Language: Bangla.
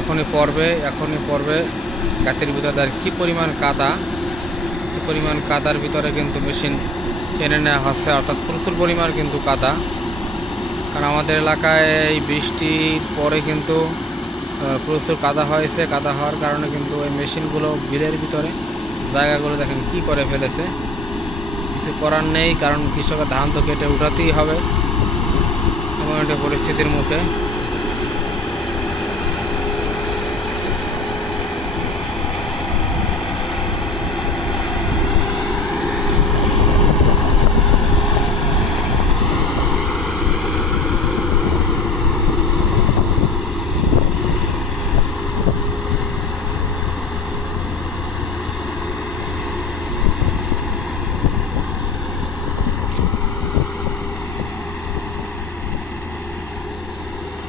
এখনই পড়বে গাতের ভিতরে কি পরিমাণ কাদার ভিতরে কিন্তু মেশিন টেনে নেওয়া হচ্ছে, অর্থাৎ প্রচুর পরিমাণ কিন্তু কাদা। কারণ আমাদের এলাকায় এই বৃষ্টির পরে কিন্তু প্রচুর কাদা হয়েছে। কাদা হওয়ার কারণে কিন্তু ওই মেশিনগুলো বিলের ভিতরে জায়গাগুলো দেখেন কি করে ফেলেছে। কিছু করার নেই, কারণ কৃষকের ধান তো কেটে উঠাতেই হবে এমন একটা পরিস্থিতির মুখে।